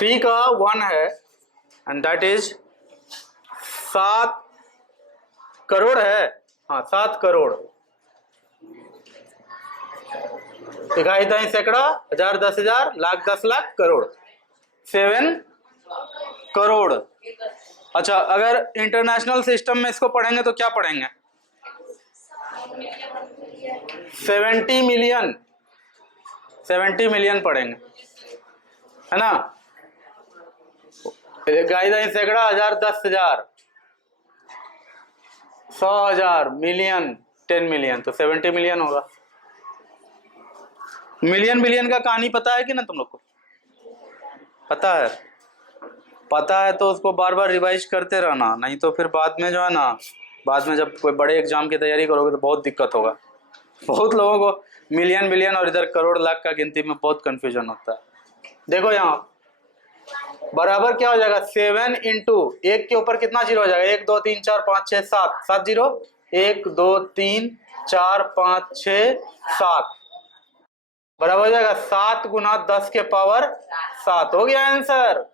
3 का 1 है and that is 7 crore है। हाँ 7 करोड़। इकाई दही सैकड़ा, हजार, 10,000, लाख, 10 लाख, करोड़, 7 करोड़। अच्छा, अगर इंटरनेशनल सिस्टम में इसको पढ़ेंगे तो क्या पढ़ेंगे? 70 मिलियन, 70 मिलियन पढ़ेंगे, है ना। इकाई दही सैकड़ा, हजार, 10,000, 100,000, मिलियन, 10 मिलियन, तो 70 मिलियन होगा। मिलियन बिलियन का कहानी पता है कि ना तुम लोग को? पता है? पता है तो उसको बार बार रिवाइज करते रहना, नहीं तो फिर बाद में जो है ना, बाद में जब कोई बड़े एग्जाम की तैयारी करोगे तो बहुत दिक्कत होगा। बहुत लोगों को मिलियन बिलियन और इधर करोड़ लाख का गिनती में बहुत कंफ्यूजन होता है। देखो यहाँ बराबर क्या हो जाएगा, 7 इंटू 1 के ऊपर कितना जीरो हो जाएगा, 1 2 3 4 5 6 7, 7 जीरो, 1 2 3 4 5 6 7, बराबर हो जाएगा 7 गुना 10 के पावर 7। हो गया आंसर।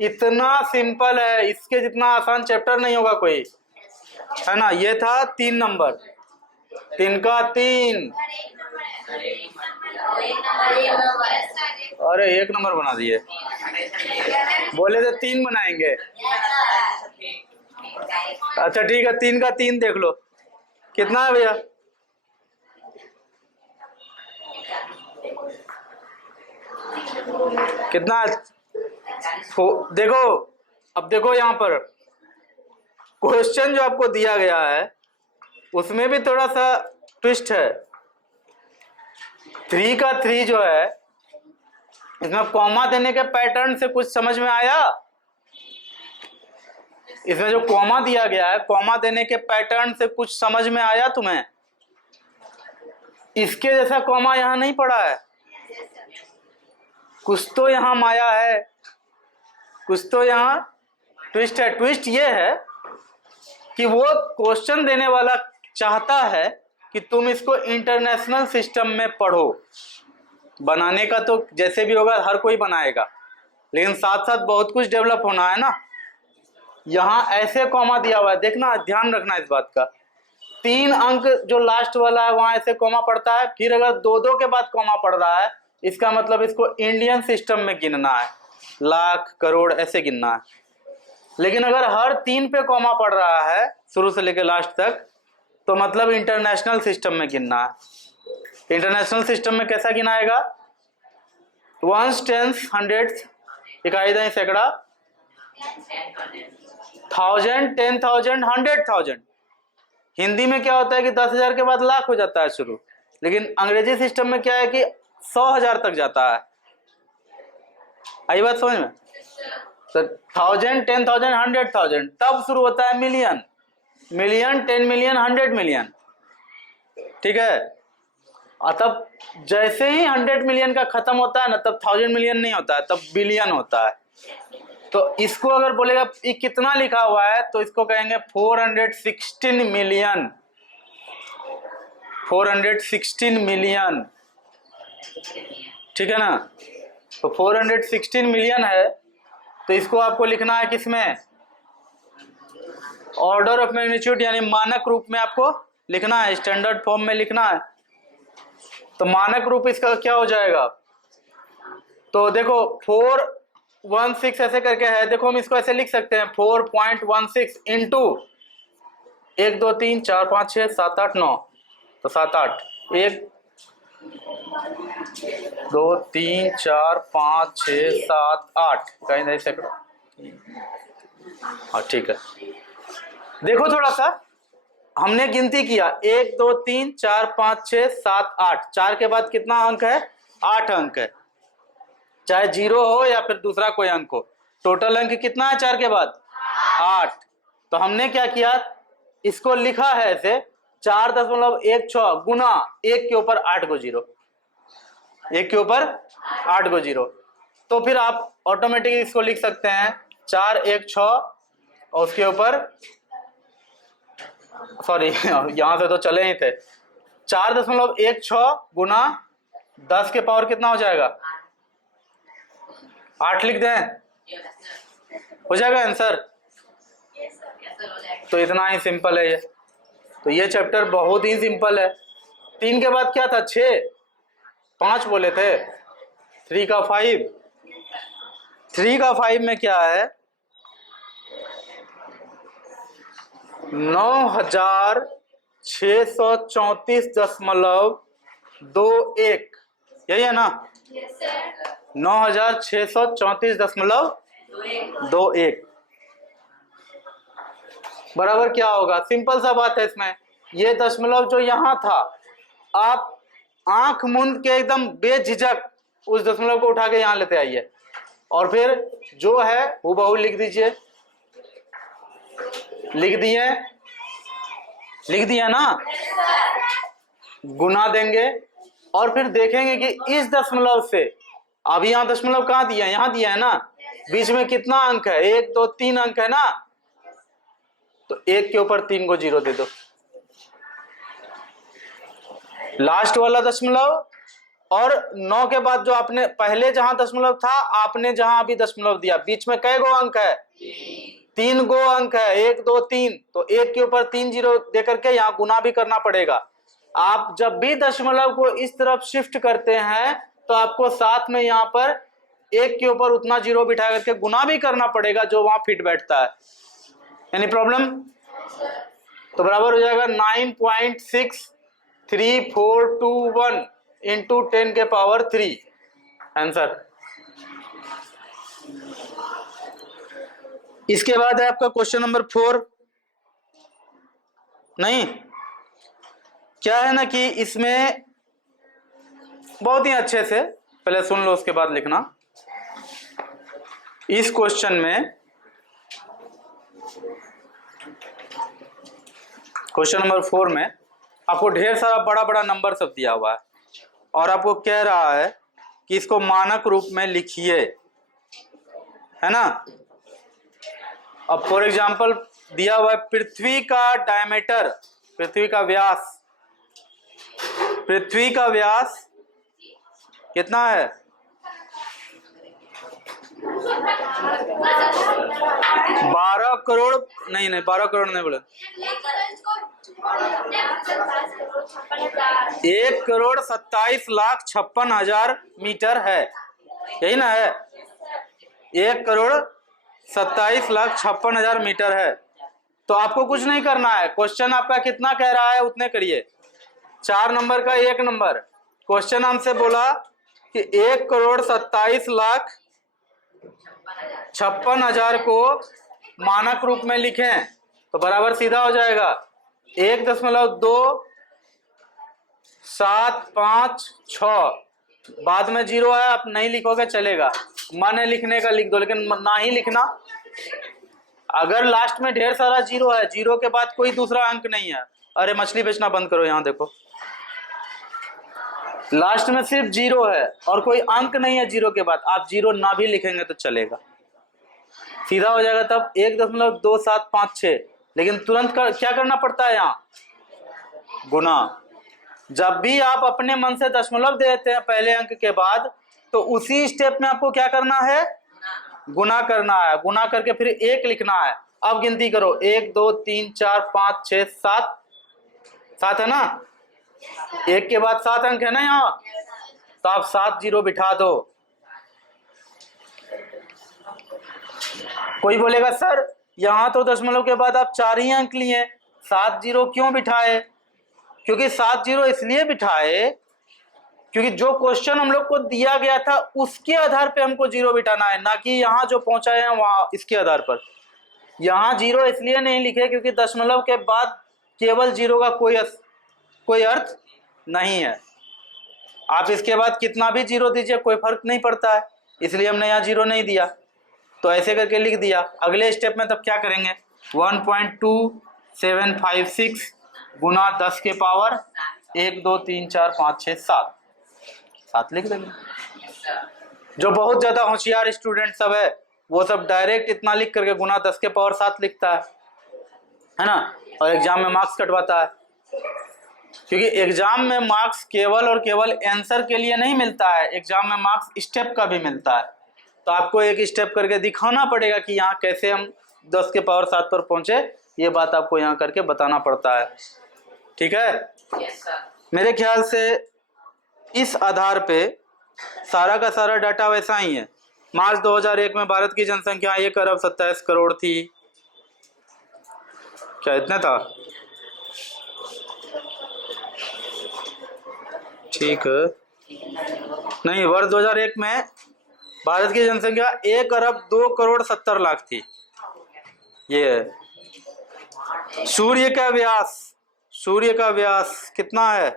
इतना सिंपल है, इसके जितना आसान चैप्टर नहीं होगा कोई, है ना। ये था 3 नंबर, 3 का 3। अरे 1 नंबर बना दिए, बोले थे 3 बनाएंगे। अच्छा ठीक है, 3 का 3 देख लो कितना है भैया। कितना है? देखो, अब देखो यहाँ पर क्वेश्चन जो आपको दिया गया है उसमें भी थोड़ा सा ट्विस्ट है। 3 का 3 जो है, इसमें कॉमा देने के पैटर्न से कुछ समझ में आया? इसमें जो कॉमा दिया गया है, कॉमा देने के पैटर्न से कुछ समझ में आया तुम्हें? इसके जैसा कॉमा यहां नहीं पड़ा है। कुछ तो यहां माया है, कुछ तो यहां ट्विस्ट है। ट्विस्ट ये है कि वो क्वेश्चन देने वाला चाहता है कि तुम इसको इंटरनेशनल सिस्टम में पढ़ो। बनाने का तो जैसे भी होगा हर कोई बनाएगा, लेकिन साथ साथ बहुत कुछ डेवलप होना है ना। यहां ऐसे कॉमा दिया हुआ है, देखना, ध्यान रखना इस बात का। 3 अंक जो लास्ट वाला है वहां ऐसे कॉमा पड़ता है, फिर अगर 2 के बाद कॉमा पड़ रहा है इसका मतलब इसको इंडियन सिस्टम में गिनना है, लाख करोड़ ऐसे गिनना है। लेकिन अगर हर 3 पे कॉमा पड़ रहा है शुरू से लेकर लास्ट तक, तो मतलब इंटरनेशनल सिस्टम में गिनना है। इंटरनेशनल सिस्टम में कैसा गिनाएगा? वंस, टेंस, हंड्रेड्स, इकाई दही सैकड़ा, 1000, 10,000, 100,000। हिंदी में क्या होता है कि 10,000 के बाद लाख हो जाता है शुरू, लेकिन अंग्रेजी सिस्टम में क्या है कि 100,000 तक जाता है। आई बात समझ में? तो 1000, 10,000, 100,000 तब शुरू होता है मिलियन, मिलियन, 10 मिलियन, 100 मिलियन, ठीक है। और तब जैसे ही 100 मिलियन का खत्म होता है ना, तब 1000 मिलियन नहीं होता है, तब बिलियन होता है। तो इसको अगर बोलेगा ये कितना लिखा हुआ है तो इसको कहेंगे 416 मिलियन, 416 मिलियन, ठीक है ना। तो 416 मिलियन है, तो इसको आपको लिखना है किसमें? ऑर्डर ऑफ मैग्नीट्यूड, यानी मानक रूप में आपको लिखना है, स्टैंडर्ड फॉर्म में लिखना है। तो मानक रूप इसका क्या हो जाएगा? तो देखो 416 ऐसे करके है, देखो हम इसको ऐसे लिख सकते हैं 4.16 इंटू 1 2 3 4 5 6 7 8 9, तो 7 8, 1 2 3 4 5 6 7 8, कहीं नहीं सैकड़ों। हाँ ठीक है, देखो थोड़ा सा हमने गिनती किया 1 2 3 4 5 6 7 8, 4 के बाद कितना अंक है? 8 अंक है, चाहे 0 हो या फिर दूसरा कोई अंक हो। टोटल अंक कितना है 4 के बाद? 8। तो हमने क्या किया, इसको लिखा है ऐसे 4.16 गुना 1 के ऊपर 8 को जीरो, 1 के ऊपर 8 को जीरो। तो फिर आप ऑटोमेटिकली इसको लिख सकते हैं 4 1 6, और उसके ऊपर सॉरी यहां से तो चले ही थे, 4.16 गुना 10 के पावर कितना हो जाएगा? 8 लिख दें, हो जाएगा आंसर। तो इतना ही सिंपल है ये। तो ये चैप्टर बहुत ही सिंपल है। 3 के बाद क्या था, 6, 5 बोले थे, 3 का 5, 3 का 5 में क्या है, 9634.21, यही है ना? 9634.21 बराबर क्या होगा? सिंपल सा बात है इसमें। ये दशमलव जो यहां था, आप आंख मूंद के एकदम बेझिझक उस दशमलव को उठा के यहां लेते आइए और फिर जो है हूबहू लिख दीजिए। लिख दिया ना? गुना देंगे और फिर देखेंगे कि इस दशमलव से, अभी यहां दशमलव कहां दिया है, यहां दिया है ना, बीच में कितना अंक है, 1 2 3 अंक है ना, तो 1 के ऊपर 3 को 0 दे दो। लास्ट वाला दशमलव और 9 के बाद जो आपने पहले जहां दशमलव था, आपने जहां अभी दशमलव दिया, बीच में कै गो अंक है? 3 गो अंक है, 1 2 3, तो 1 के ऊपर 3 0 दे करके यहाँ गुना भी करना पड़ेगा। आप जब भी दशमलव को इस तरफ शिफ्ट करते हैं तो आपको साथ में यहाँ पर 1 के ऊपर उतना 0 बिठा करके गुना भी करना पड़ेगा जो वहां फिट बैठता है। Any problem? तो बराबर हो जाएगा 9.6421 इंटू 10 के पावर 3 आंसर। इसके बाद है आपका क्वेश्चन नंबर 4। नहीं, क्या है ना कि इसमें बहुत ही अच्छे से पहले सुन लो, उसके बाद लिखना। इस क्वेश्चन में क्वेश्चन नंबर 4 में आपको ढेर सारा बड़ा बड़ा नंबर सब दिया हुआ है और आपको कह रहा है कि इसको मानक रूप में लिखिए, है ना? अब फॉर एग्जांपल दिया हुआ है पृथ्वी का डायमीटर, पृथ्वी का व्यास कितना है? 12 करोड़ नहीं 12 करोड़ नहीं बोले, 1,27,56,000 मीटर है, यही ना है? 1,27,56,000 मीटर है। तो आपको कुछ नहीं करना है, क्वेश्चन आपका कितना कह रहा है उतने करिए। 4 नंबर का 1 नंबर क्वेश्चन हमसे बोला कि 1,27,56,000 को मानक रूप में लिखें, तो बराबर सीधा हो जाएगा 1.2756, बाद में 0 है, आप नहीं लिखोगे चलेगा, मन है लिखने का लिख दो, लेकिन ना ही लिखना। अगर लास्ट में ढेर सारा 0 है, 0 के बाद कोई दूसरा अंक नहीं है, अरे मछली बेचना बंद करो, यहां देखो लास्ट में सिर्फ 0 है और कोई अंक नहीं है 0 के बाद, आप 0 ना भी लिखेंगे तो चलेगा, सीधा हो जाएगा तब 1.2756। लेकिन तुरंत क्या करना पड़ता है यहाँ? गुना। जब भी आप अपने मन से दशमलव देते हैं पहले अंक के बाद, तो उसी स्टेप में आपको क्या करना है? गुना करना है। गुना करके फिर 1 लिखना है। अब गिनती करो, 1 2 3 4 5 6 7, 7 है ना? 1 के बाद 7 अंक है ना यहाँ, तो आप 7 0 बिठा दो। कोई बोलेगा सर यहां तो दशमलव के बाद आप 4 ही अंक लिए, 7 0 क्यों बिठाए? क्योंकि 7 0 इसलिए बिठाए क्योंकि जो क्वेश्चन हम लोग को दिया गया था उसके आधार पे हमको 0 बिठाना है, ना कि यहाँ जो पहुंचाए हैं वहां इसके आधार पर। यहाँ 0 इसलिए नहीं लिखे क्योंकि दशमलव के बाद केवल 0 का कोई अर्थ नहीं है। आप इसके बाद कितना भी 0 दीजिए कोई फर्क नहीं पड़ता है, इसलिए हमने यहाँ 0 नहीं दिया, तो ऐसे करके लिख दिया। अगले स्टेप में तब क्या करेंगे? 1.2756 गुना 10 के पावर 1 2 3 4 5 6 7 लिख देंगे। जो बहुत ज्यादा होशियार स्टूडेंट सब है वो सब डायरेक्ट इतना लिख करके गुना 10 के पावर 7 लिखता है ना, और एग्जाम में मार्क्स कटवाता है। क्योंकि एग्जाम में मार्क्स केवल और केवल आंसर के लिए नहीं मिलता है, एग्जाम में मार्क्स स्टेप का भी मिलता है। तो आपको एक स्टेप करके दिखाना पड़ेगा कि यहाँ कैसे हम 10 के पावर 7 पर पहुंचे, ये बात आपको यहाँ करके बताना पड़ता है। ठीक है? Yes sir. मेरे ख्याल से इस आधार पे सारा का सारा डाटा वैसा ही है। मार्च 2001 में भारत की जनसंख्या 1,27,00,00,000 थी। क्या इतना था? ठीक है, नहीं, वर्ष 2001 में भारत की जनसंख्या 1,02,70,00,000 थी। ये है। सूर्य का व्यास कितना है?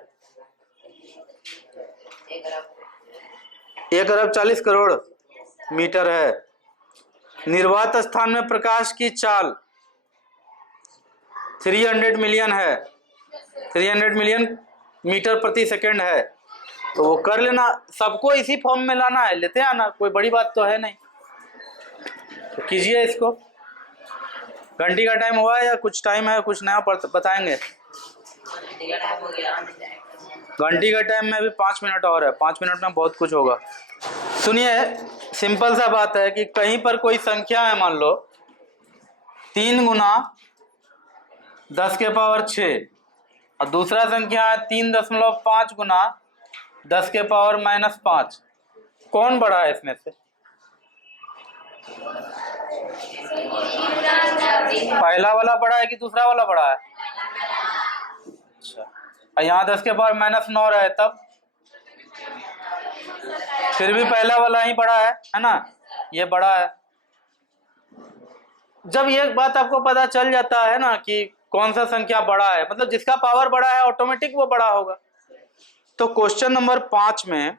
1,40,00,00,000 मीटर है। निर्वात स्थान में प्रकाश की चाल 300 मिलियन है, 300 मिलियन मीटर प्रति सेकंड है। तो वो कर लेना, सबको इसी फॉर्म में लाना है, लेते आना, कोई बड़ी बात तो है नहीं। तो कीजिए इसको। घंटी का टाइम हुआ है या कुछ टाइम है, कुछ नया बताएंगे? घंटी का टाइम में भी 5 मिनट और है, 5 मिनट में बहुत कुछ होगा। सुनिए, सिंपल सा बात है कि कहीं पर कोई संख्या है, मान लो 3 गुना 10 के पावर 6 और दूसरा संख्या है 3.5 गुना 10 के पावर -5। कौन बड़ा है इसमें से? पहला वाला बड़ा है कि दूसरा वाला बड़ा है? अच्छा, और यहाँ 10 के पावर -9 है, तब फिर भी पहला वाला ही बड़ा है ना? ये बड़ा है। जब ये बात आपको पता चल जाता है ना कि कौन सा संख्या बड़ा है, मतलब जिसका पावर बड़ा है ऑटोमेटिक वो बड़ा होगा। तो क्वेश्चन नंबर 5 में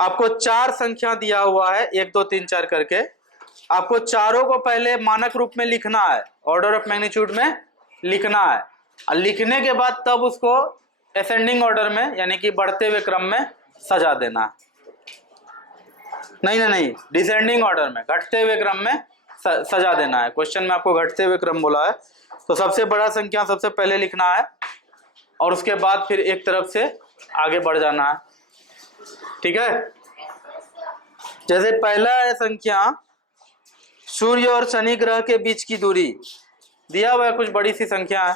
आपको 4 संख्या दिया हुआ है, 1 2 3 4 करके। आपको चारों को पहले मानक रूप में लिखना है, ऑर्डर ऑफ मैग्नीट्यूड में लिखना है, और लिखने के बाद तब उसको असेंडिंग ऑर्डर में यानी कि बढ़ते हुए क्रम में सजा देना है। नहीं, डिसेंडिंग ऑर्डर में, घटते हुए क्रम में सजा देना है। क्वेश्चन में आपको घटते हुए क्रम बोला है, तो सबसे बड़ा संख्या सबसे पहले लिखना है और उसके बाद फिर एक तरफ से आगे बढ़ जाना है। ठीक है? जैसे पहला है संख्या सूर्य और शनि ग्रह के बीच की दूरी, दिया हुआ है, कुछ बड़ी सी संख्या है।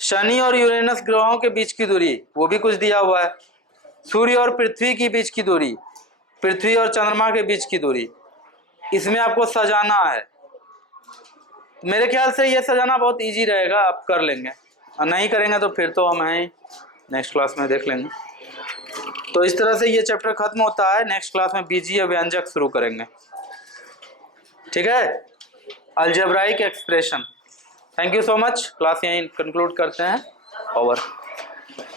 शनि और यूरेनस ग्रहों के बीच की दूरी, वो भी कुछ दिया हुआ है। सूर्य और पृथ्वी के बीच की दूरी, पृथ्वी और चंद्रमा के बीच की दूरी, इसमें आपको सजाना है। मेरे ख्याल से ये सजाना बहुत इजी रहेगा, आप कर लेंगे, और नहीं करेंगे तो फिर तो हम हैं, नेक्स्ट क्लास में देख लेंगे। तो इस तरह से ये चैप्टर खत्म होता है। नेक्स्ट क्लास में बीजीय व्यंजक शुरू करेंगे। ठीक है? Algebraic expression. Thank you so much. Class यहीं कंक्लूड करते हैं। ओवर।